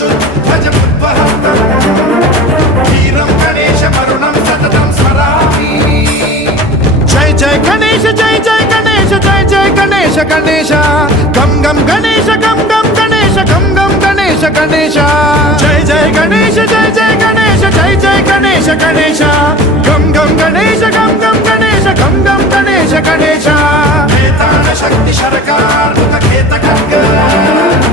शुद्धजमुद्वहन्तम् वीरं गणेश मरुणं सततं स्मरामि जय जय गणेश जय जय गणेश जय जय गणेश गणेश गम गम गणेश गम गम गणेश गम गम गणेश गणेश जय जय गणेश जय जय गणेश जय जय गणेश गणेश गम गम गणेश गम गम गणेश गम गम गणेश गणेश वेतान शक्ति सरकार खेत खड्ग